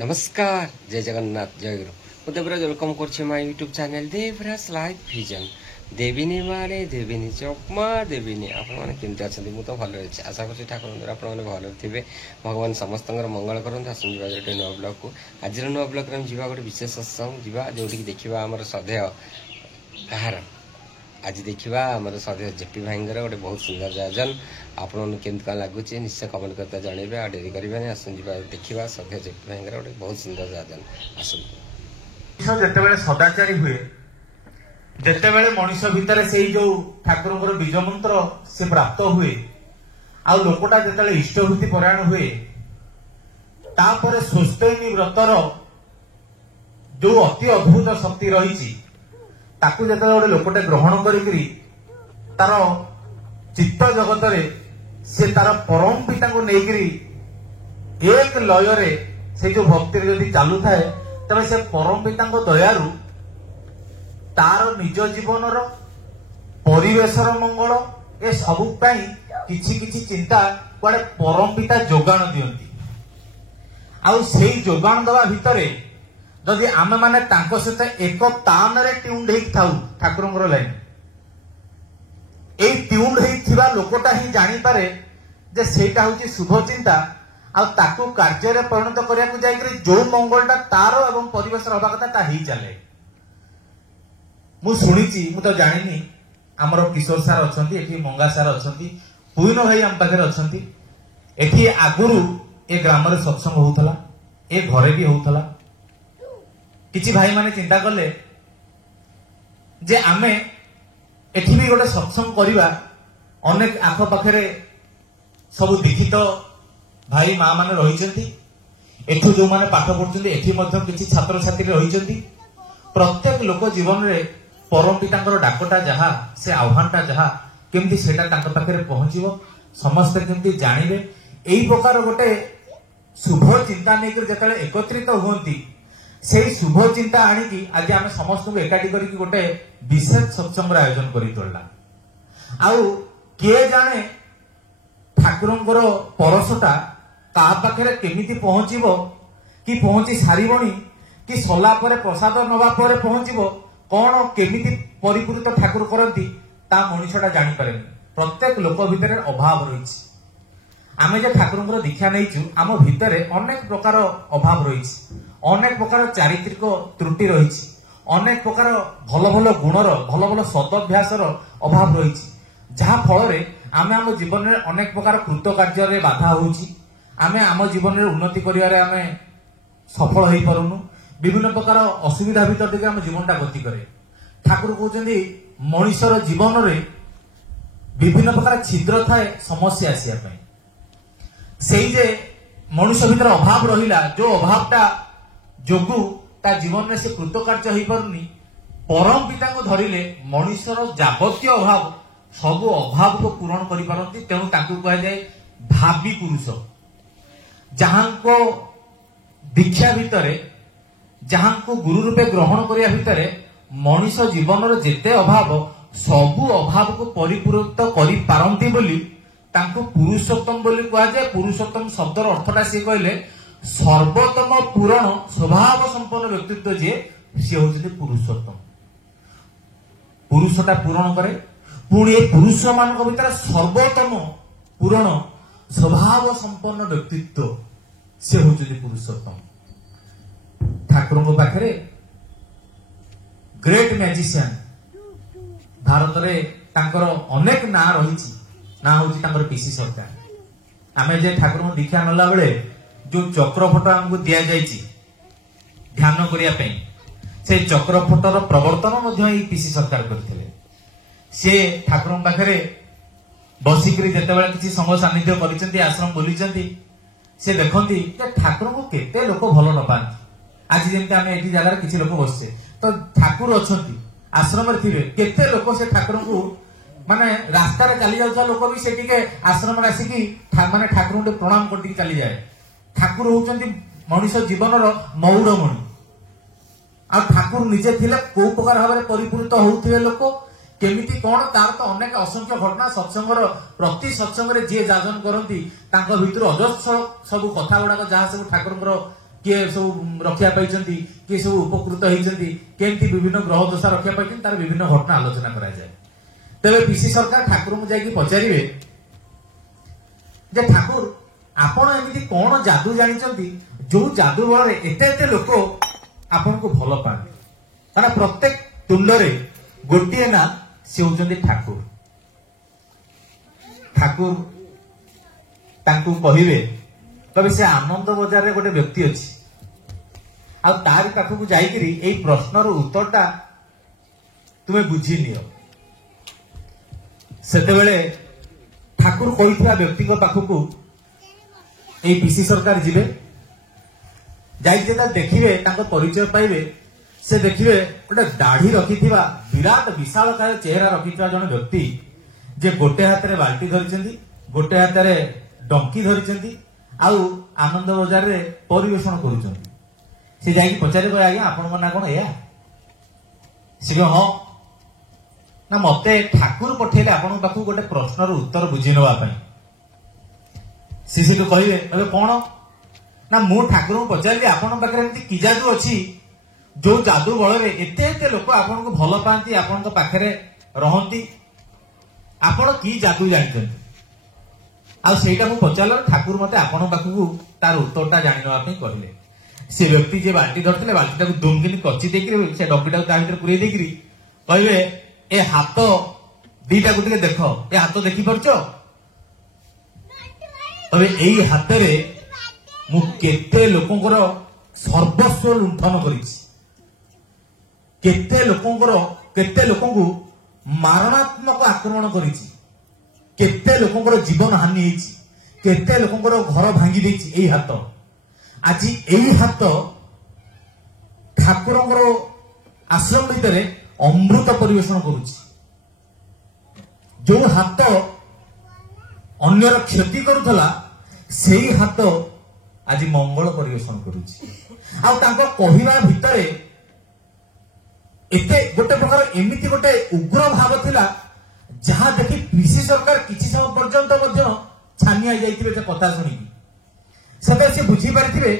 नमस्कार जय जगन्नाथ जय गुरु ମୁଁ ଦେବରାଜ ୱେଲକମ୍ କରୁଛି my YouTube channel Devraj live vision. ଦେବିନି ମାରେ ଦେବିନି ଚକମା ଦେବିନି। ଆପଣମାନେ କେମିତି ଅଛନ୍ତି? ମୁଁ ତ ଭଲରେ ଅଛି। ଆଶା କରୁଛି ଠାକୁରଙ୍କର ଆପଣମାନେ ଭଲରେ ଥିବେ। ଭଗବାନ ସମସ୍ତଙ୍କର ମଙ୍ଗଳ କରନ୍ତୁ। ଆସନ୍ତୁ ଯିବା ଗୋଟେ ନୂଆ ବ୍ଲଗ୍କୁ। ଆଜିର ନୂଆ ବ୍ଲଗ୍ରେ ଆମେ ଯିବା ଗୋଟେ ବିଶେଷ ସତ୍ସଙ୍ଗ ଯିବା, ଯେଉଁଠିକି ଦେଖିବା ଆମର ଶ୍ରଦ୍ଧେୟ କାହାର ଆଜି ଦେଖିବା ଆମର ଶ୍ରଦ୍ଧେୟ ଜେପି ଭାଇଙ୍କର ଗୋଟେ ବହୁତ ସୁନ୍ଦର ଆୟୋଜନ। ଆପଣମାନଙ୍କୁ କେମିତି କ'ଣ ଲାଗୁଛି ନିଶ୍ଚୟ କମେଣ୍ଟ କରିତେ ଜଣାଇବେ। ଆଉ ଡେରି କରିବେନି, ଆସନ୍ତୁ ଯିବା ଦେଖିବା ଶ୍ରଦ୍ଧେୟ ଜେପି ଭାଇଙ୍କର ଗୋଟେ ବହୁତ ସୁନ୍ଦର ଆୟୋଜନ। ଆସନ୍ତୁ। ଯେତେବେଳେ ସଦାଚାରୀ ହୁଏ, ଯେତେବେଳେ ମଣିଷ ଭିତରେ ସେଇ ଯୋଉ ଠାକୁରଙ୍କର ବୀଜ ମନ୍ତ୍ର ସେ ପ୍ରାପ୍ତ ହୁଏ, ଆଉ ଲୋକଟା ଯେତେବେଳେ ଇଷ୍ଟଭୂତି ପରାୟଣ ହୁଏ, ତାପରେ ସ୍ୱସ୍ତୟିନୀ ବ୍ରତର ଯୋଉ ଅତି ଅଦ୍ଭୁତ ଶକ୍ତି ରହିଛି, ତାକୁ ଯେତେବେଳେ ଗୋଟେ ଲୋକଟେ ଗ୍ରହଣ କରିକିରି ତାର ଚିତ୍ତ ଜଗତରେ ସେ ତାର ପରମ ପିତାଙ୍କୁ ନେଇକିରି ଏକ ଲୟରେ ସେଇ ଯୋଉ ଭକ୍ତିରେ ଯଦି ଚାଲୁଥାଏ, ତେବେ ସେ ପରମ ପିତାଙ୍କ ଦୟାରୁ ତାର ନିଜ ଜୀବନର ପରିବେଶର ମଙ୍ଗଳ ଏ ସବୁ ପାଇଁ କିଛି କିଛି ଚିନ୍ତା କୁଆଡେ ପରମ ପିତା ଯୋଗାଣ ଦିଅନ୍ତି। ଆଉ ସେଇ ଯୋଗାଣ ଦେବା ଭିତରେ ଯଦି ଆମେ ମାନେ ତାଙ୍କ ସହିତ ଏକ ତାନରେ ଟ୍ୟୁନ୍ଡ ହେଇକି ଥାଉ, ଠାକୁରଙ୍କର ଲାଇନ ଏଇ ଟ୍ୟୁନ୍ଡ ହେଇଥିବା ଲୋକଟା ହିଁ ଜାଣିପାରେ ଯେ ସେଇଟା ହଉଛି ଶୁଭ ଚିନ୍ତା, ଆଉ ତାକୁ କାର୍ଯ୍ୟରେ ପରିଣତ କରିବାକୁ ଯାଇକରି ଯୋଉ ମଙ୍ଗଳଟା ତାର ଏବଂ ପରିବେଶର ହବା କଥା ତା ହେଇ ଚାଲେ। ମୁଁ ଶୁଣିଛି, ମୁଁ ତ ଜାଣିନି, ଆମର କିଶୋର ସାର୍ ଅଛନ୍ତି ଏଠି, ମଙ୍ଗା ସାର୍ ଅଛନ୍ତି, ପୁଇନ ଭାଇ ଆମ ପାଖରେ ଅଛନ୍ତି। ଏଠି ଆଗରୁ ଏ ଗ୍ରାମରେ ସତ୍ସଙ୍ଗ ହଉଥିଲା, ଏ ଘରେ ବି ହଉଥିଲା। କିଛି ଭାଇ ମାନେ ଚିନ୍ତା କଲେ ଯେ ଆମେ ଏଠି ବି ଗୋଟେ ସତ୍ସଙ୍ଗ କରିବା। ଅନେକ ଆଖପାଖରେ ସବୁ ଦୀକ୍ଷିତ ଭାଇ ମା ମାନେ ରହିଛନ୍ତି, ଏଠୁ ଯୋଉମାନେ ପାଠ ପଢୁଛନ୍ତି ଏଠି ମଧ୍ୟ କିଛି ଛାତ୍ରଛାତ୍ରୀ ରହିଛନ୍ତି। ପ୍ରତ୍ୟେକ ଲୋକ ଜୀବନରେ ପରମ ପିତାଙ୍କର ଡାକଟା ଯାହା, ସେ ଆହ୍ୱାନଟା ଯାହା, କେମିତି ସେଇଟା ତାଙ୍କ ପାଖରେ ପହଞ୍ଚିବ, ସମସ୍ତେ କେମିତି ଜାଣିବେ, ଏଇ ପ୍ରକାର ଗୋଟେ ଶୁଭ ଚିନ୍ତା ନେଇକରି ଯେତେବେଳେ ଏକତ୍ରିତ ହୁଅନ୍ତି, ସେଇ ଶୁଭ ଚିନ୍ତା ଆଣିକି ଆଜି ଆମେ ସମସ୍ତଙ୍କୁ ଏକାଠି କରିକି ଗୋଟେ ବିଶେଷ ସତ୍ସଙ୍ଗର ଆୟୋଜନ କରି ତୋଳିଲା। ଆଉ କିଏ ଜାଣେ ଠାକୁରଙ୍କର ପରଶଟା କାହା ପାଖରେ କେମିତି ପହଞ୍ଚିବ, କି ପହଞ୍ଚି ସାରିବଣି, କି ସଲା ପରେ ପ୍ରସାଦ ନବା ପରେ ପହଞ୍ଚିବ, କଣ କେମିତି ପରିପୂରିତ ଠାକୁର କରନ୍ତି, ତା ମଣିଷଟା ଜାଣିପାରେନି। ପ୍ରତ୍ୟେକ ଲୋକ ଭିତରେ ଅଭାବ ରହିଛି। ଆମେ ଯେ ଠାକୁରଙ୍କର ଦୀକ୍ଷା ନେଇଛୁ, ଆମ ଭିତରେ ଅନେକ ପ୍ରକାର ଅଭାବ ରହିଛି, ଅନେକ ପ୍ରକାର ଚାରିତ୍ରିକ ତ୍ରୁଟି ରହିଛି, ଅନେକ ପ୍ରକାର ଭଲ ଭଲ ଗୁଣର, ଭଲ ଭଲ ସଦଭ୍ୟାସର ଅଭାବ ରହିଛି, ଯାହା ଫଳରେ ଆମେ ଆମ ଜୀବନରେ ଅନେକ ପ୍ରକାର କୃତ କାର୍ଯ୍ୟରେ ବାଧା ହଉଛି, ଆମେ ଆମ ଜୀବନରେ ଉନ୍ନତି କରିବାରେ ଆମେ ସଫଳ ହେଇପାରୁନୁ, ବିଭିନ୍ନ ପ୍ରକାର ଅସୁବିଧା ଭିତରେ ଟିକେ ଆମ ଜୀବନଟା ଗତି କରେ। ଠାକୁର କହୁଛନ୍ତି ମଣିଷର ଜୀବନରେ ବିଭିନ୍ନ ପ୍ରକାର ଛିଦ୍ର ଥାଏ ସମସ୍ୟା ଆସିବା ପାଇଁ। ସେଇ ଯେ ମଣିଷ ଭିତରେ ଅଭାବ ରହିଲା, ଯୋଉ ଅଭାବଟା ଯୋଗୁ ତା ଜୀବନରେ ସେ କୃତକାର୍ଯ୍ୟ ହେଇପାରୁନି, ପରମ ପିତାଙ୍କୁ ଧରିଲେ ମଣିଷର ଯାବତୀୟ ଅଭାବ, ସବୁ ଅଭାବକୁ ପୂରଣ କରିପାରନ୍ତି। ତେଣୁ ତାଙ୍କୁ କୁହାଯାଏ ଭାବି ପୁରୁଷ। ଯାହାଙ୍କ ଦୀକ୍ଷା ଭିତରେ, ଯାହାଙ୍କୁ ଗୁରୁ ରୂପେ ଗ୍ରହଣ କରିବା ଭିତରେ ମଣିଷ ଜୀବନର ଯେତେ ଅଭାବ, ସବୁ ଅଭାବକୁ ପରିପୂରିତ କରିପାରନ୍ତି ବୋଲି ତାଙ୍କୁ ପୁରୁଷୋତ୍ତମ ବୋଲି କୁହାଯାଏ। ପୁରୁଷୋତ୍ତମ ଶବ୍ଦର ଅର୍ଥଟା ସିଏ କହିଲେ ସର୍ବୋତ୍ତମ ପୂରଣ ସ୍ୱଭାବ ସମ୍ପନ୍ନ ବ୍ୟକ୍ତିତ୍ୱ ଯିଏ, ସିଏ ହଉଛନ୍ତି ପୁରୁଷୋତ୍ତମ। ପୁରୁଷଟା ପୂରଣ କରେ, ପୁଣି ଏ ପୁରୁଷ ମାନଙ୍କ ଭିତରେ ସର୍ବୋତ୍ତମ ପୂରଣ ସ୍ୱଭାବ ସମ୍ପନ୍ନ ବ୍ୟକ୍ତିତ୍ୱ ସେ ହଉଛନ୍ତି ପୁରୁଷୋତ୍ତମ। ଠାକୁରଙ୍କ ପାଖରେ ଗ୍ରେଟ୍ ମ୍ୟାଜିସିଆନ, ଭାରତରେ ତାଙ୍କର ଅନେକ ନାଁ ରହିଛି। ନାଁ ହଉଛି ତାଙ୍କର ପିସି ସରକାର। ଆମେ ଯେ ଠାକୁରଙ୍କ ଦୀକ୍ଷା ନେଲା ବେଳେ ଯୋଉ ଚକ୍ରଫଟ ଆମକୁ ଦିଆଯାଇଛି ଧ୍ୟାନ କରିବା ପାଇଁ, ସେଇ ଚକ୍ରଫଟର ପ୍ରବର୍ତ୍ତନ ମଧ୍ୟ ଏଇ ପିସି ସରକାର କରିଥିଲେ। ସେ ଠାକୁରଙ୍କ ପାଖରେ ବସିକିରି ଯେତେବେଳେ କିଛି ସମୟ ସାନ୍ନିଧ୍ୟ କରିଛନ୍ତି, ଆଶ୍ରମ ବୁଲିଛନ୍ତି, ସେ ଦେଖନ୍ତି ଯେ ଠାକୁରଙ୍କୁ କେତେ ଲୋକ ଭଲ ନ ପାଆନ୍ତି। ଆଜି ଯେମିତି ଆମେ ଏଠି ଜାଗାରେ କିଛି ଲୋକ ବସିଛେ, ତ ଠାକୁର ଅଛନ୍ତି, ଆଶ୍ରମରେ ଥିବେ, କେତେ ଲୋକ ସେ ଠାକୁରଙ୍କୁ, ମାନେ ରାସ୍ତାରେ ଚାଲି ଯାଉଥିବା ଲୋକ ବି ସେ ଟିକେ ଆଶ୍ରମରେ ଆସିକି ମାନେ ଠାକୁରଙ୍କୁ ଟିକେ ପ୍ରଣାମ କରିକି ଚାଲିଯାଏ। ଠାକୁର ହଉଛନ୍ତି ମଣିଷ ଜୀବନର ମଉଡମଣି। ଆଉ ଠାକୁର ନିଜେ ଥିଲେ କୋଉ ପ୍ରକାର ଭାବରେ ପରିପୂରିତ ହଉଥିବେ ଲୋକ, କେମିତି କଣ, ତାର ତ ଅନେକ ଅସଂଖ୍ୟ ଘଟଣା। ସତ୍ସଙ୍ଗର ପ୍ରତି ସତ୍ସଙ୍ଗରେ ଯିଏ ଯାଜନ କରନ୍ତି, ତାଙ୍କ ଭିତରୁ ଅଜସ୍ର ସବୁ କଥା ଗୁଡାକ ଯାହା ସବୁ ଠାକୁରଙ୍କର किए सब रक्षा पाई किए सब उपकृत होती केमती विभिन्न ग्रह दशा रक्षा पाई तार विभिन्न घटना आलोचना करा जाए। तेरे पीसी सरकार ठाकुर को जाकि पचारे जे ठाकुर आपण एमती कौन जादू जानी जो जादू बल एते एते लोक आपण को भल पाते कारण प्रत्येक तुंडरे गोटे ना से होचंदी ठाकुर। ठाकुर तांकू कहिबे तबे से आनंद बजार रे गोटे व्यक्ति अछि आ तार पाखकू जाइकरी एई प्रश्नर उत्तरटा तुमे बुझी नियो। सेतेबेले ठाकुर कहिथिबा व्यक्ति को पाखकू एई पीसी सरकार जिबे जाई जेता देखिबे तांको परिचय पाइबे से देखिबे गोटे दाढ़ी रखिथिबा विराट विशालकाय चेहरा रखिथिबा जने व्यक्ति जे गोटे हाथ रे बाल्टी धरिचंदी गोटे हाथ रे डंकी धरिचंदी आउ आनंद बजार रे परिवेषण करूचंदी। से जाई पचारे गए आज्ञा आपण ना कोन एया से हां ना मते ठाकुर पठेले आपण पाखु गोटे प्रश्नर उत्तर बुझी नवा पई से तो कहिबे अबे कोन ना मु ठाकुर को पचारली आपण पाखरे एमती कि जादू अछि जो जादू बल एते एते लोक आपण को भल पाती आपण पाखरे रहंती आपण की जादू जानते आ सेटा मु पचारल ठाकुर मते आपण पाखु तार उत्तरटा जानि नवा पई कहले। से व्यक्ति जे बाल्टी धरथिले बाल्टीटा को दुमकिन कच्ची देकरी से डब्बीटा ता भीतर पुरै देकरी कहले ए हाथ दीटा को टिके देखो ए हाथ देखि परछो तबे एई हाथ रे मु केते लोकंकर सर्वस्व लुंठन करिछि केते लोकंकु मारणात्मक आक्रमण करिछि केते लोकंकर जीवन हानि हेछि केते लोकंकर घर भांगी देछि एई हाथ आज एई हाथ ठाकुरंकर आश्रम भीतर अमृत परिवेषण करुछि जो हाथ अन्यर क्षति करुथला सेई हाथ आज मंगल परिवेषण करुछि आ तांको कहिबा भितरे एते गोटे प्रकार एमिति गोटे उग्र भाव थिला जहां देखि पीसी सरकार किछि समय पर्यंत मध्य छानिया जाइथिबे से कथा सुनी सबै से बुझी पारिथिबे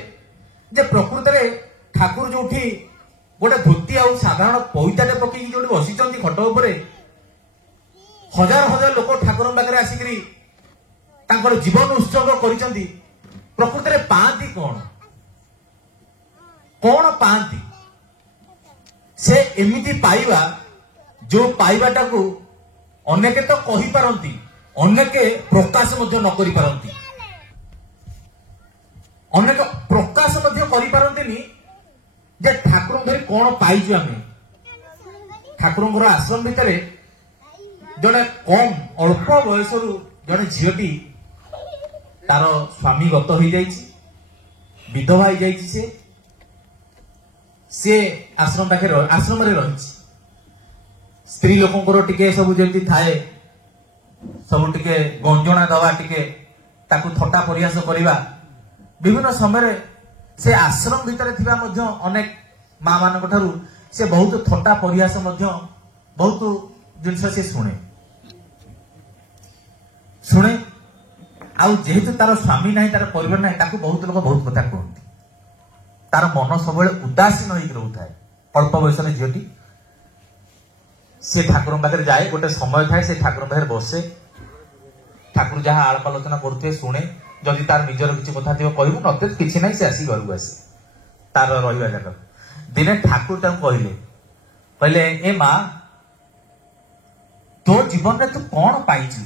जे प्रकृत रे ठाकुर जोठी गोटे धोती आ साधारण पैताटे पकी जोठी बसिचंती खट उपरे हजार हजार लोक ठाकुर पाखरे आसिकरी तांकर जीवन उत्सर्ग करिचंती प्रकृत रे पांती कोन पांती से एमिति पाइबा जो पाइबाटा को अनेके तो कहि पारंती अनेके प्रकाश मध्य न करि पारंती अनेक प्रकाश मध्य करि पारंतीनी जे ठाकुर धरि कोन पाइजु आमे ठाकुरंकर आश्रम भितरे जने कम अल्प बयसरु जने झियोटी तार स्वामी गत हो जाइछि विधवा हो जाइछि से आश्रम पाखे आश्रम रे रहिछि स्त्री लोकंकर टिके सब जेमती थाए सब टिके गंजणा दवा टिके ताकू थट्टा परिहास करिबा विभिन्न समय से आश्रम भीतर थिबा मध्य अनेक मां मानक ठारू से बहुत थट्टा परिहास मध्य बहुत जिनस से सुने आउ जेहेतु तार स्वामी नाही तार परिवार नाही ताकू बहुत लोग बहुत कथा कहते तार मन सब उदासीन होइक रहउथाय अल्प बयस रे झियोटी से ठाकुर पाखे जाए गोटे समय थाए से ठाकुर पाखे बसे ठाकुर जहाँ आलाप आलोचना करते शुणे जदि तार निजर किसी कथा थी कहू नते किसी ना से आसी घर को आसे तार रहा जगह दिने ठाकुर कहले ए माँ तो जीवन में तू कौन पाइछु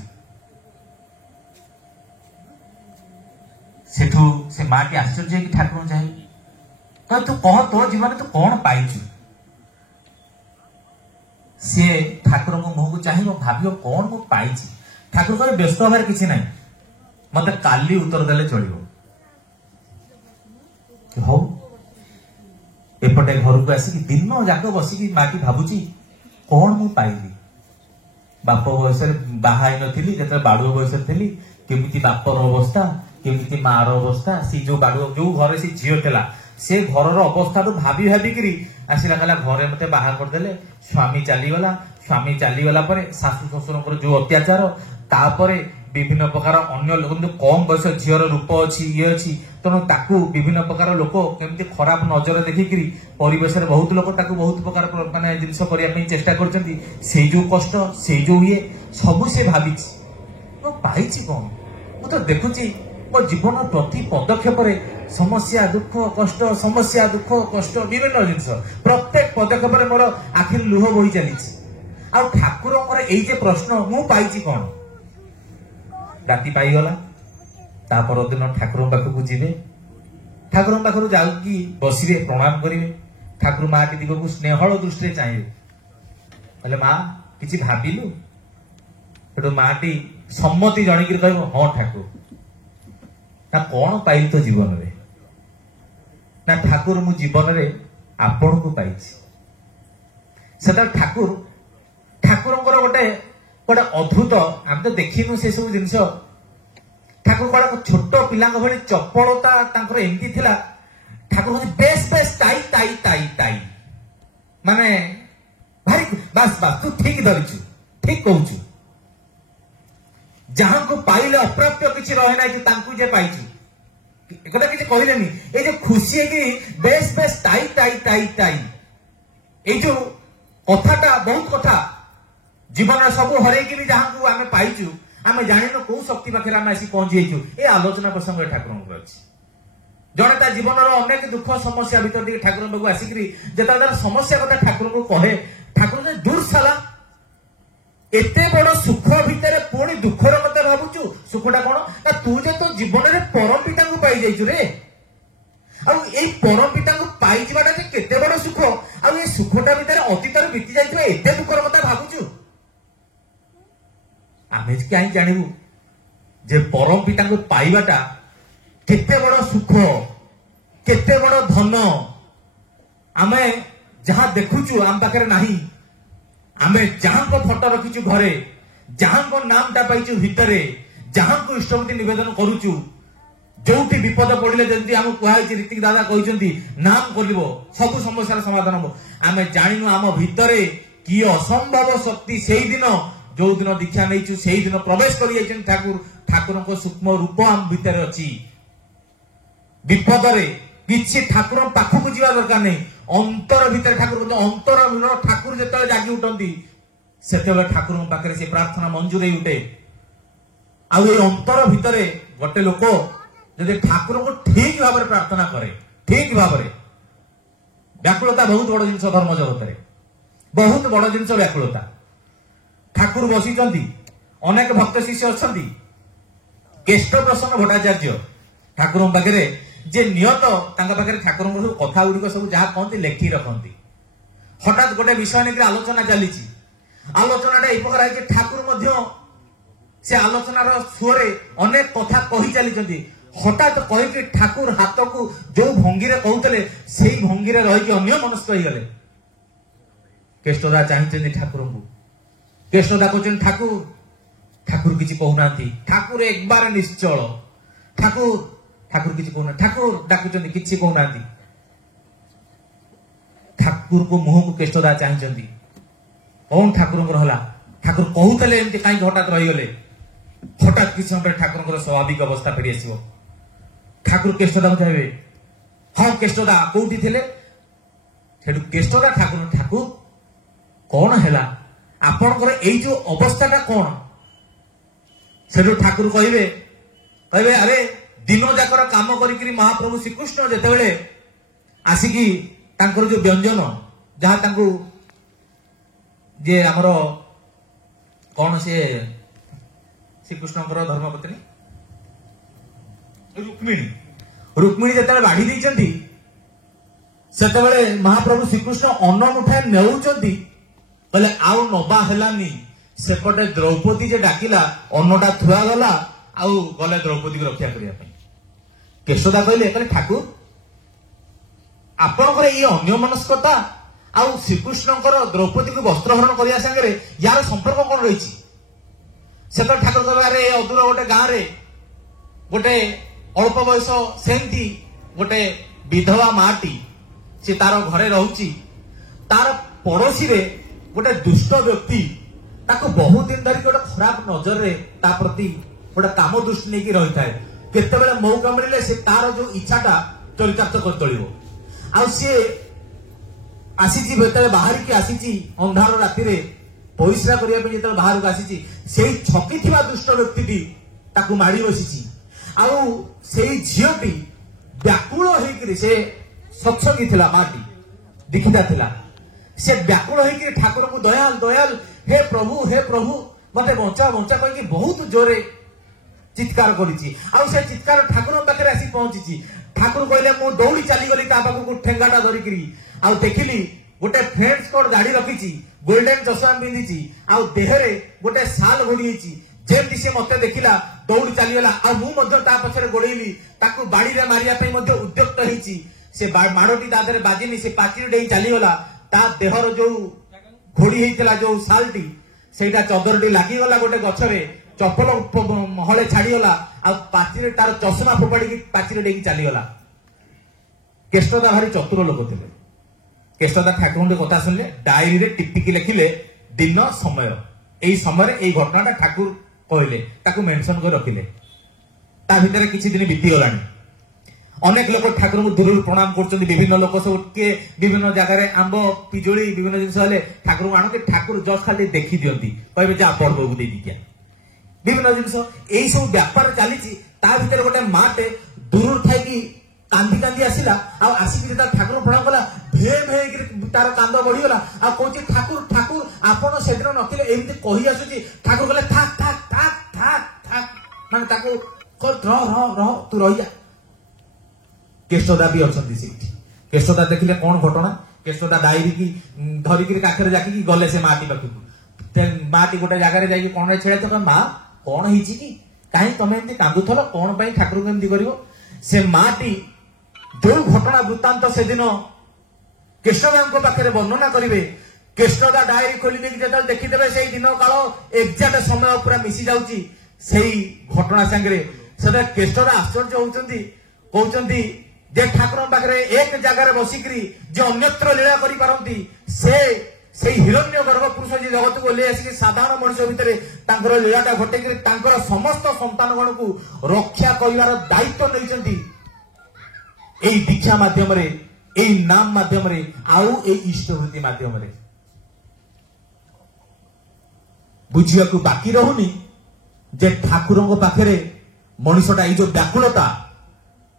सेठू से माँ टी आश्चर्य कि ठाकुर चाहे कह तू कह तो जीवन में तू कौन पाइछु सी ठाकुर मुह को चाहे भाव कौन मु पाई ठाकुर कहे व्यस्त हबार किसी ना मत काली उत्तर देले चलो हौ एपटे घर को आसिक दिन जाक बसिकी माटी भावुची कौन मु पाइली बाप बयस बाहा नी जो बाड़ुआ बयस थी केमी बापर अवस्था केमी मार अवस्था सी जो बाड़ुआ जो घर से झील था से घर अवस्था तो भाभी भाविकी आसला कहला घरे मते बाहा करदेले स्वामी चलीगला पर शाशु शशुर जो अत्याचार तापरे विभिन्न प्रकार अन्य लोक कम बयस झीर रूप अच्छी ये अच्छी तेणु ताकू विभिन्न प्रकार लोक केमती खराब नजर देखिकी परिवेश बहुत लोक ताकू बहुत प्रकार माने जिनस करने चेष्टा करछंती से जो कष्ट से जो ये सब से भावी पाई कौन मु तो देखुची मो जीवन प्रति पदक्षेप समस्या दुख कष्ट समस्या दुख कष्ट विभिन्न जिनस प्रत्येक पदक्षेप मोर आखिर लुह बही चली आ ठाकुर ये प्रश्न मु पाई कौन राति पाईगला ता परदिन ठाकुर पाखक जीवे ठाकुर पाखर जाऊकी बसवे प्रणाम करेंगे ठाकुर माटी दिग को स्नेहल दृष्टि चाहिए बोले माँ किसी भाविलु सेठू माटी सम्मति जणिक कह हाँ ठाकुर ना कौन पाइल तो जीवन में ना ठाकुर मु जीवन में आपण को पाई सेटा ठाकुर ठाकुर गोटे गोटे अद्भुत आम तो देखिनु से सब जिनस ठाकुर कड़ा छोट पिला भली चपलता एमती थिला ठाकुर कहते बेस बेस ताई ताई ताई ताई माने भारी बस बस तू ठीक धरिचु ठीक कहूचु जहां को पाइले अप्राप्य किसी रहे ना कि तांकु जे पाइचु एकटा किसी कहलेनी ए जो खुशी है कि बेस बेस ताई ताई ताई ताई ए जो कथाटा बहुत कथा जीवन सब हरैकी भी जहां को आम पाइचु आम जाणिनु कौ शक्ति पाखे आम आसी पहुंची ये आलोचना प्रसंग ठाकुर अच्छी जड़े ता जीवन अनेक दुख समस्या भीतर ठाकुर पाखु आसिक जो समस्या कथा ठाकुर को कहे ठाकुर दूर साला एते बड़ सुख भितर पुणी दुखर कथा भावुचु सुखटा कौन ना तू जे तो जीवन में परम पिता को पाई जाइचु रे आई परम पिता को पाई जावाटा जे केते बड़ सुख आ ये सुखटा भितर अतीतर बीती जाइथिबा एते दुखर कथा भावुचु आमे कहीं जानबू जे परम पिता को पाइबाटा केते बड़ सुख केते बड़ धन आमे जहां देखुचु आम पाखरे नाही आमे जहां को फोटो रखिचु घरे जहां को नामटा पाइचु भितरे जहां को इष्टमती निवेदन करूचु जोटी विपद पड़िले जंती हम कुहाई ऋतिक दादा कहउचंती नाम करलिबो सब समस्या समाधान हो आमे जानिनु आम भितरे की असंभव शक्ति सेही दिन जो दिन दीक्षा नहीं से दिन प्रवेश कर ठाकुर ठाकुर को सूक्ष्म रूप आम भितर अच्छी विपद किसी ठाकुर पाखक जावा दरकार नहीं अंतर भितर ठाकुर अंतर ठाकुर जो जागी उठती से ठाकुर पाखे से प्रार्थना मंजूर उठे आई अंतर भितर गोटे लोक जब ठाकुर को ठीक भाव में प्रार्थना करे ठीक भाव में व्याकुलता बहुत बड़ जिन धर्म जगत में बहुत बड़ जिन व्याकुलता ठाकुर बसी अनेक भक्त शिष्य अच्छा केष्ट प्रसन्न भट्टाचार्य ठाकुर पाखे जे नियत पाखे ठाकुर कथा गुड़िक सब जहाँ कहते लेखि रखती हठात गोटे विषय नहीं आलोचना चली आलोचना एक प्रकार है ठाकुर से आलोचनार सुरे अनेक कथा कही चली हठात कहीकि ठाकुर हाथ को जो भंगी कहते से भंगी रही अन्य मनस्क हो गले केष्टदा चाहते ठाकुर को केष्टदा कहते ठाकुर ठाकुर किसी कहूना ठाकुर एक बार निश्चल ठाकुर ठाकुर किसी कहूना ठाकुर डाकुचंती किसी कहूना ठाकुर को मुह को केष्टदा चाहते कौन ठाकुर हला ठाकुर कहते एमती कहीं हठात रहीगले हठात किसी समय ठाकुर स्वाभाविक अवस्था फेरी आसो ठाकुर केष्टदा को चाहे हाँ केष्टदा कौटी थे केष्टदा ठाकुर ठाकुर कौन है आपणकर यही जो अवस्था कौन से ठाकुर कहे अरे दिन जाकर काम करी महाप्रभु श्रीकृष्ण जिते आसिकी जो व्यंजन जहाँ जे आमर कौन से श्रीकृष्ण धर्मपत्नी रुक्मिणी जिते बाढ़ी देती से महाप्रभु श्रीकृष्ण अन्न मुठा नेउचंती कहले आउ नबा हेलानी सेपटे द्रौपदी जे डाकिला अन्नटा थुआ गला आउ गले द्रौपदी को रक्षा करिया पई केशोदा कहले ठाकुर आपनकर ये अन्य मनस्कता आउ श्रीकृष्णकर द्रौपदी को वस्त्रहरण करिया संगे यार संपर्क कौन रही से ठाकुर कहले अरे अदूर गोटे गाँव रे गोटे अल्प बयस सेमती गोटे विधवा माटी से तार घरे रहुची तार पड़ोसी रे गोटे दुष्ट व्यक्ति ताको बहुत दिन धरिक गोटे खराब नजर रे ता प्रति गोटे काम दृष्टि नहीं रही थाए केतेबेले मौका मिले से तार जो इच्छाटा चरितार्थ कर तोलिबो आ सी आसीची बेतले बाहर की आसीची अंधार राति परिश्रा करने जो बाहर को आसी छकी थिबा दुष्ट व्यक्ति ताकू माड़ी बसी झीटी व्याकुल होकर से सत्संगी थिला माटी दीक्षिता थिला से व्याकुल होकर ठाकुर को दयाल दयाल हे प्रभु मते बंचा बंचा कह बहुत जोरे चित्कार करी से चित्कार ठाकुर पाखे आसी पहुंची ठाकुर कहले मु दौड़ी चली गली ता पाखु ठेंगाटा धरिकी आउ देखिली गोटे फ्रेंड्स कोड गाड़ी रखी गोल्डन चश्मा पिंधि देहरे गोटे साल घोड़ी जेमती से मत देखला दौड़ी चलीगला पछरे गोड़ेली बाड़ी में मारिया उद्यक्त होती से माड़टी तादे बाजिनी से पाचिरी डे चलीगला ता देहर जो घोड़ी होता जो सालटी से चदरटी लगिगला गोटे गछरे चपल हले छाड़ीगला पाचिरी तार चश्मा फोपाड़ी पाचिरी डे चलीगला केष्टदा भारी चतुर लोक थे केशवदा ठाकुर कथा शुणिले डायरी रे टिपिकी लिखिले दिन समय यही समय घटना ठाकुर कहले मेंशन कर रखिले ता भितर किछि दिन बीती गलानी अनेक लोक ठाकुर को दूर प्रणाम करछन्ती विभिन्न लोक सब के विभिन्न जगह रे आंब पिजोली विभिन्न जिनस हले ठाकुर को आणते ठाकुर जस्ट खाली देखि दियंती कहबे जा पर्व को दे दिया विभिन्न जिनस एई सब व्यापार चली ता भितर गोटे माटे दूर थाई कि कांदी कांदी आसिला आसिक ठाकुर प्रणाम कला भे भे तार कांद बढ़ीगला कौच ठाकुर ठाकुर आपण से दिन नथिले एमती कही आसुची ठाकुर कहले थाक थाक थाक थाक थाक माने ताको रह तू रही जा केशवदा भी अछंती सेठी केशवदा देखिले कोन घटना केशवदा डायरी की धरिकी काखरे जाकी गले से माटी पाखु माटी गोटे जगह रे जाई कोन रे छेड़े तो मां कोन हिची की काहे तमे एमती कांदुथलो कोन पई ठाकुर को एमती करिवो से माटी जो घटना वृत्तांत से दिन केशवदा पाखे वर्णना करेंगे केशवदा डायरी खोली जो देखीदे से दिन काल एक्जाक्ट समय पूरा मिसी जाऊँगी घटना सांगे से केशवदा आश्चर्य होती कहते जे ठाकुर पाखे एक जगह बसिकी जो अन्यत्र लीला करी से हिरण्य गर्भ पुरुष जी जगत को ले आसिक साधारण मनुष्य भितर लीलाटा घटे समस्त संतान गण को रक्षा कर दायित्व नहीं दीक्षा माध्यम नाम माध्यम इष्टवृत्ति माध्यम बुझिया को बाकी रहुनी जे ठाकुर पाखे मनुष्यटा जो व्याकुलता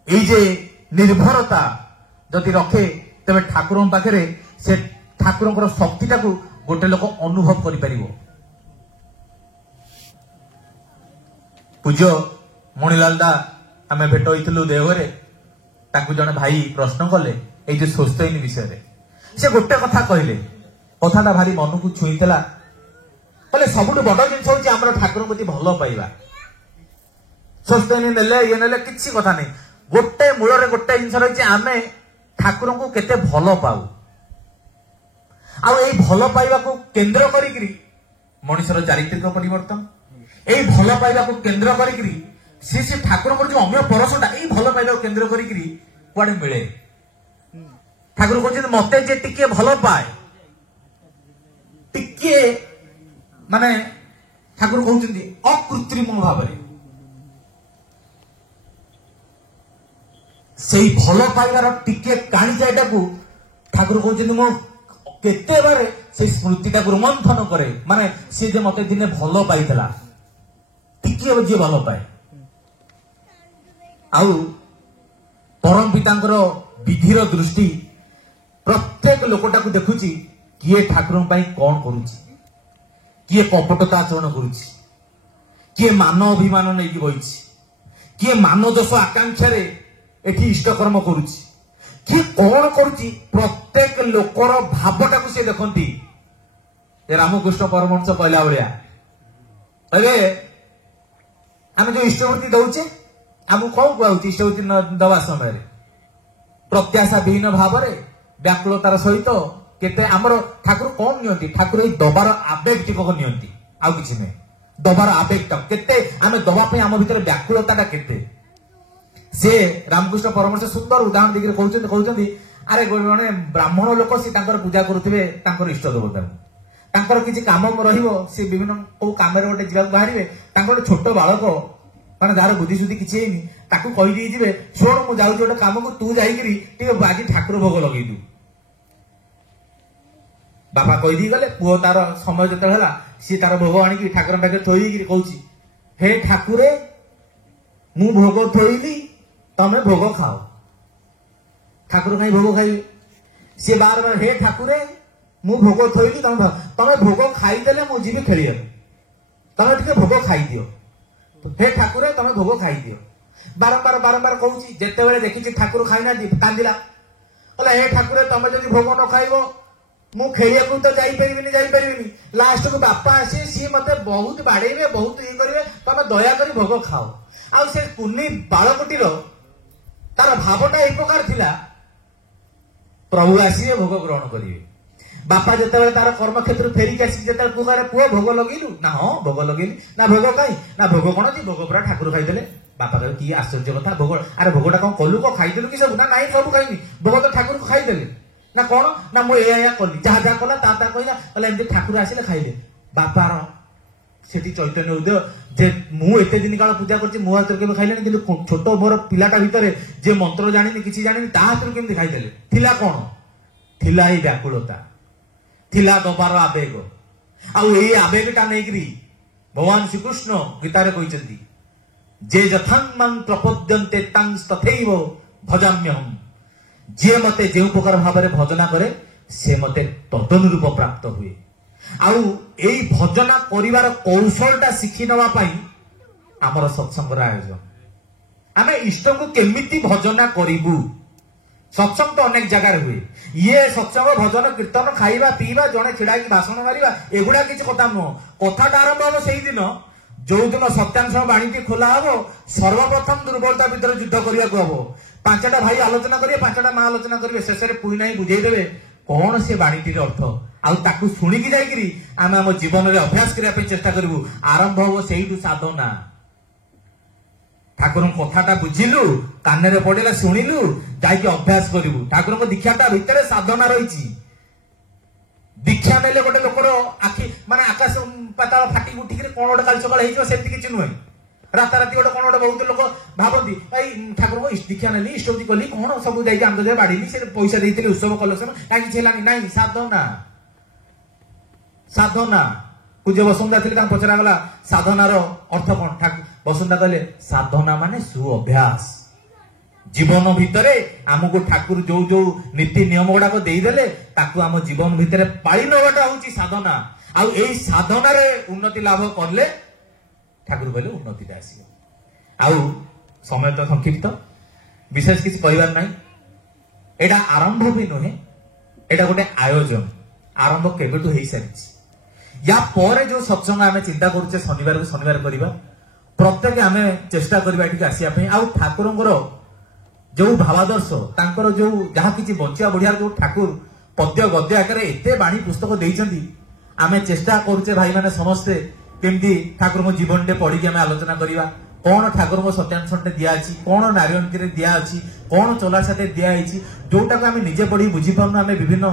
ये निर्भरता जदि रखे तेरे ठाकुर पाखे से ठाकुर शक्तिटा को गोटे लोक अनुभव कर पूज्य मणिलाल दा आम भेट होइथिलु देवरे जन भाई प्रश्न कले ये स्वस्थनी विषय से गोटे कथा कहले कथा भारी मन को छुईला कहले सबुठ बड़ जिन हूँ ठाकुर प्रति भल पाइबा स्वस्थनी नेले ये नेले किसी कथा नहीं गोटे मूल गोटे जिन रही आम ठाकुर को केते भल पाऊ आई भल पाइबा को केन्द्र करी मनुष्यर चारित्रिक परिवर्तन यही भल पाइबा को केन्द्र करी से ठाकुर जो अम्य परशटा यही भल पाइबा को केन्द्र करी कुआड़े मिले ठाकुर कहते मते जे टिके भल पाए टिके माने ठाकुर कहते अकृत्रिम भाव से भल पाइबार टिके काणी जाएटा को ठाकुर कहते मो केते बार से स्मृतिटा को रोमंथन करे माने सी जे मते दिने भल पाइतला टिके जे भल पाए आउ परम पितांकर विधिर दृष्टि प्रत्येक लोकटा को देखुची किए ठाकुर कौन करुची किए कपटता आचरण करुची किए मान अभिमान नहीं बही किए मान दोष आकांक्षा एठी इष्टकर्म करुची किए कौन करुची प्रत्येक लोकर भावटा को से देखती रामकृष्ण परमहंस कहला भाया अरे आम जो इष्टवृत्ति दौचे आमको कौन कहूँ इष्टवृत्ति दवा समय प्रत्याशा विहीन भाव व्याकुलतार सहित केते आमर ठाकुर कौन नियंती ठाकुर ये दबार आवेग टीपक नियंती आउ किछि नहीं दबार आवेग केते आमे दबा पे आम भीतर व्याकुलता केते से रामकृष्ण परमहंस सुंदर उदाहरण देखिए कहते अरे जड़े ब्राह्मण लोक सी पूजा करुवे इष्ट देवता किसी काम रही विभिन्न कौ कम गोटे जावाक बाहर छोट बालक ମାନେ ଯାହାର ବୁଦ୍ଧି ସୁଦ୍ଧି କିଛି ହେଇନି ତାକୁ କହିଦେଇ ଯିବେ ଶୁଣ ମୁଁ ଯାଉଛି ଗୋଟେ କାମକୁ ତୁ ଯାଇକିରି ଟିକେ ଆଜି ଠାକୁର ଭୋଗ ଲଗେଇଦୁ। ବାପା କହିଦେଇ ଗଲେ। ପୁଅ ତାର ସମୟ ଯେତେବେଳେ ହେଲା ସିଏ ତାର ଭୋଗ ଆଣିକି ଠାକୁର ପାଖରେ ଥୋଇ ଦେଇକିରି କହୁଛି ହେ ଠାକୁରେ ମୁଁ ଭୋଗ ଥୋଇଲି ତମେ ଭୋଗ ଖାଅ। ଠାକୁର କାହିଁ ଭୋଗ ଖାଇବେ? ସିଏ ବାର ବାର ହେ ଠାକୁରେ ମୁଁ ଭୋଗ ଥୋଇଲି ତମେ ଭୋଗ ଖାଇଦେଲେ ମୁଁ ଯିବି ଖେଳିବାକୁ, ତମେ ଟିକେ ଭୋଗ ଖାଇଦିଅ। ହେ ଠାକୁରେ ତମେ ଭୋଗ ଖାଇଦିଅ। ବାରମ୍ବାର ବାରମ୍ବାର କହୁଛି। ଯେତେବେଳେ ଦେଖିଛି ଠାକୁର ଖାଇନାହାନ୍ତି କାନ୍ଦିଲା, କହିଲା ହେ ଠାକୁରେ ତମେ ଯଦି ଭୋଗ ନ ଖାଇବ ମୁଁ ଖେଳିବାକୁ ତ ଯାଇପାରିବିନି। ଲାଷ୍ଟକୁ ବାପା ଆସି ସିଏ ମତେ ବହୁତ ବାଡେଇବେ, ବହୁତ ଇଏ କରିବେ, ତମେ ଦୟାକରି ଭୋଗ ଖାଅ। ଆଉ ସେ କୁନି ବାଳକଟିର ତାର ଭାବଟା ଏ ପ୍ରକାର ଥିଲା, ପ୍ରଭୁ ଆସିବେ ଭୋଗ ଗ୍ରହଣ କରିବେ। ବାପା ଯେତେବେଳେ ତାର କର୍ମକ୍ଷେତ୍ରରୁ ଫେରିକି ଆସିକି ଯେତେବେଳେ ପୁଅ ଭୋଗ ଲଗେଇଲୁ ନା, ହଁ ଭୋଗ ଲଗେଇଲି। ନା ଭୋଗ କାଇଁ? ନା ଭୋଗ କଣ ଅଛି, ଭୋଗ ପୁରା ଠାକୁର ଖାଇଦେଲେ। ବାପା କହିଲେ କି ଆଶ୍ଚର୍ଯ୍ୟ କଥା, ଭୋଗ ଆରେ ଭୋଗଟା କଣ କଲୁ, କଣ ଖାଇଦେଲୁ କି ସବୁ? ନା ନାଇଁ ସବୁ ଖାଇନି, ଭୋଗ ତ ଠାକୁରକୁ ଖାଇଦେଲେ। ନା କଣ? ନା ମୁଁ ଏଇଆ କଲି, ଯାହା ଯାହା କଲା ତା କହିଲା ଏମିତି ଠାକୁର ଆସିଲେ ଖାଇଲେ। ବାପାର ସେଠି ଚୈତନ୍ୟ ଉଦୟ ଯେ ମୁଁ ଏତେ ଦିନ କାଳ ପୂଜା କରିଛି ମୋ ହାତରେ କେବେ ଖାଇଲେନି, କିନ୍ତୁ ଛୋଟ ମୋର ପିଲାଟା ଭିତରେ ଯେ ମନ୍ତ୍ର ଜାଣିନି କିଛି ଜାଣିନି ତା ହାତରୁ କେମିତି ଖାଇଦେଲେ? ଥିଲା କଣ? ଥିଲା ଏଇ ବ୍ୟାକୁଳତା, ଥିଲା ଦବାର ଆବେଗ। ଆଉ ଏଇ ଆବେଗଟା ନେଇକିରି ଭଗବାନ ଶ୍ରୀକୃଷ୍ଣ ଗୀତାରେ କହିଛନ୍ତି ଯେ ଯଥାନ୍ ପ୍ରପଦ୍ୟନ୍ତେ ତାଂସ୍ ତଥୈବ ଭଜାମ୍ୟହମ୍। ଯିଏ ମତେ ଯେଉଁ ପ୍ରକାର ଭାବରେ ଭଜନା କରେ ସେ ମତେ ତଦନୁରୂପ ପ୍ରାପ୍ତ ହୁଏ। ଆଉ ଏଇ ଭଜନା କରିବାର କୌଶଳଟା ଶିଖି ନେବା ପାଇଁ ଆମର ସତ୍ସଙ୍ଗର ଆୟୋଜନ। ଆମେ ଇଷ୍ଟକୁ କେମିତି ଭଜନା କରିବୁ? ସତ୍ସଙ୍ଗ ତ ଅନେକ ଜାଗାରେ ହୁଏ। ଇଏ ସତ୍ସଙ୍ଗ ଭଜନ କୀର୍ତ୍ତନ ଖାଇବା ପିଇବା ଜଣେ ଛିଡାଇକି ଭାଷଣ ମାରିବା ଏଗୁଡା କିଛି କଥା ନୁହଁ। କଥାଟା ଆରମ୍ଭ ହବ ସେଇଦିନ ଯୋଉଦିନ ସତ୍ୟାଂଶ ବାଣୀଟି ଖୋଲା ହବ। ସର୍ବପ୍ରଥମ ଦୁର୍ବଳତା ଭିତରେ ଯୁଦ୍ଧ କରିବାକୁ ହବ। ପାଞ୍ଚଟା ଭାଇ ଆଲୋଚନା କରିବେ, ପାଞ୍ଚଟା ମା ଆଲୋଚନା କରିବେ, ଶେଷରେ ପୁଣି ନାହିଁ ବୁଝେଇଦେବେ କଣ ସେ ବାଣୀଟିର ଅର୍ଥ। ଆଉ ତାକୁ ଶୁଣିକି ଯାଇକିରି ଆମେ ଆମ ଜୀବନରେ ଅଭ୍ୟାସ କରିବା ପାଇଁ ଚେଷ୍ଟା କରିବୁ। ଆରମ୍ଭ ହବ ସେଇଠୁ ସାଧନା। ଠାକୁରଙ୍କ କଥାଟା ବୁଝିଲୁ, କାନରେ ପଡିଲା ଶୁଣିଲୁ, ଯାଇକି ଅଭ୍ୟାସ କରିବୁ। ଠାକୁରଙ୍କ ଦୀକ୍ଷାଟା ଭିତରେ ସାଧନା ରହିଛି। ଦୀକ୍ଷା ନେଲେ ଗୋଟେ ଲୋକର ଆଖି ମାନେ ଆକାଶ ପାତାଳ ଫାଟି ଉଠିକିରି କଣ ଗୋଟେ କାଲି ସକାଳ ହେଇଯିବ ସେମିତି କିଛି ନୁହେଁ। ରାତାରାତି ଗୋଟେ କଣ ଗୋଟେ ବହୁତ ଲୋକ ଭାବନ୍ତି ଏଇ ଠାକୁରଙ୍କ ଦୀକ୍ଷା ନେଲି ଇଷ୍ଟବୃତ୍ତି କଲି କଣ ସବୁ ଯାଇକି ଆନନ୍ଦ ବାଢିଲି, ସେ ପଇସା ଦେଇଥିଲି ଉତ୍ସବ କଲେକ୍ସନ କାହିଁ କିଛି ହେଲାନି। ନାଇଁ, ସାଧନା ସାଧନା। ପୂଜ୍ୟ ବସୁନ୍ଧା ଥିଲେ, ତାଙ୍କୁ ପଚରାଗଲା ସାଧନାର ଅର୍ଥ କଣ? ବସୁନ୍ଧା କହିଲେ ସାଧନା ମାନେ ସୁ ଅଭ୍ୟାସ। ଜୀବନ ଭିତରେ ଆମକୁ ଠାକୁର ଯୋଉ ଯୋଉ ନୀତି ନିୟମ ଗୁଡାକ ଦେଇଦେଲେ ତାକୁ ଆମ ଜୀବନ ଭିତରେ ପାଳି ନେବାଟା ହଉଛି ସାଧନା। ଆଉ ଏଇ ସାଧନାରେ ଉନ୍ନତି ଲାଭ କଲେ ଠାକୁର କହିଲେ ଉନ୍ନତିଟା ଆସିବ। ଆଉ ସମୟ ତ ସଂକ୍ଷିପ୍ତ, ବିଶେଷ କିଛି କହିବାର ନାହିଁ। ଏଇଟା ଆରମ୍ଭ ବି ନୁହେଁ, ଏଇଟା ଗୋଟେ ଆୟୋଜନ। ଆରମ୍ଭ କେବେଠୁ ହେଇସାରିଛି। ୟା ପରେ ଯୋଉ ସତ୍ସଙ୍ଗ ଆମେ ଚିନ୍ତା କରୁଛେ ଶନିବାରକୁ ଶନିବାର କରିବା, ପ୍ରତ୍ୟେକ ଆମେ ଚେଷ୍ଟା କରିବା ଏଠିକି ଆସିବା ପାଇଁ। ଆଉ ଠାକୁରଙ୍କର ଯୋଉ ଭାବାଦର୍ଶ, ତାଙ୍କର ଯୋଉ ଯାହା କିଛି ବଞ୍ଚିବା ବଢିଆର ଯୋଉ ଠାକୁର ପଦ୍ୟ ଗଦ୍ୟ ଆକାରରେ ଏତେ ବାଣୀ ପୁସ୍ତକ ଦେଇଛନ୍ତି, ଆମେ ଚେଷ୍ଟା କରୁଛେ ଭାଇମାନେ ସମସ୍ତେ କେମିତି ଠାକୁରଙ୍କ ଜୀବନଟେ ପଢିକି ଆମେ ଆଲୋଚନା କରିବା। କଣ ଠାକୁରଙ୍କ ସତ୍ୟାଂଶଟେ ଦିଆଅଛି, କଣ ନାରାୟଣୀରେ ଦିଆଅଛି, କଣ ଚଲାସାଟେ ଦିଆହେଇଛି, ଯୋଉଟାକୁ ଆମେ ନିଜେ ପଢି ବୁଝିପାରୁନୁ। ଆମେ ବିଭିନ୍ନ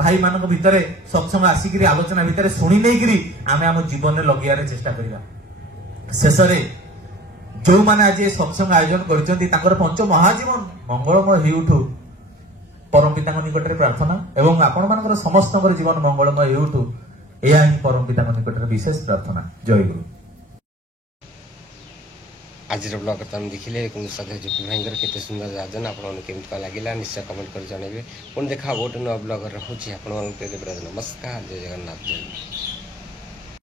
ଭାଇମାନଙ୍କ ଭିତରେ ସତ୍ସଙ୍ଗ ଆସିକିରି ଆଲୋଚନା ଭିତରେ ଶୁଣି ନେଇକିରି ଆମେ ଆମ ଜୀବନରେ ଲଗେଇବାରେ ଚେଷ୍ଟା କରିବା। ଶେଷରେ ଯୋଉମାନେ ଆଜି ଏ ସତ୍ସଙ୍ଗ ଆୟୋଜନ କରିଛନ୍ତି ତାଙ୍କର ପଞ୍ଚ ମହାଜୀବନ ମଙ୍ଗଳମୟ ହେଉଠୁ ପରମ ପିତାଙ୍କ ନିକଟରେ ପ୍ରାର୍ଥନା, ଏବଂ ଆପଣମାନଙ୍କର ସମସ୍ତଙ୍କର ଜୀବନ ମଙ୍ଗଳମୟ ହେଉଠୁ ଏହା ହିଁ ପରମ ପିତାଙ୍କ ନିକଟରେ ବିଶେଷ ପ୍ରାର୍ଥନା। ଜୟ ଗୁରୁ। ଆଜିର ବ୍ଲଗ୍ ତ ଆମେ ଦେଖିଲେ କିନ୍ତୁ ସଦା ଜ୍ୟୋତି ଭାଇଙ୍କର କେତେ ସୁନ୍ଦର ଆୟୋଜନ। ଆପଣମାନଙ୍କୁ କେମିତି କ'ଣ ଲାଗିଲା ନିଶ୍ଚୟ କମେଣ୍ଟ କରି ଜଣାଇବେ। ପୁଣି ଦେଖା ଗୋଟେ ନୂଆ ବ୍ଲଗରେ ରହୁଛି। ଆପଣମାନଙ୍କୁ ନମସ୍କାର, ଜୟ ଜଗନ୍ନାଥ, ଜୟ ଗୁରୁ।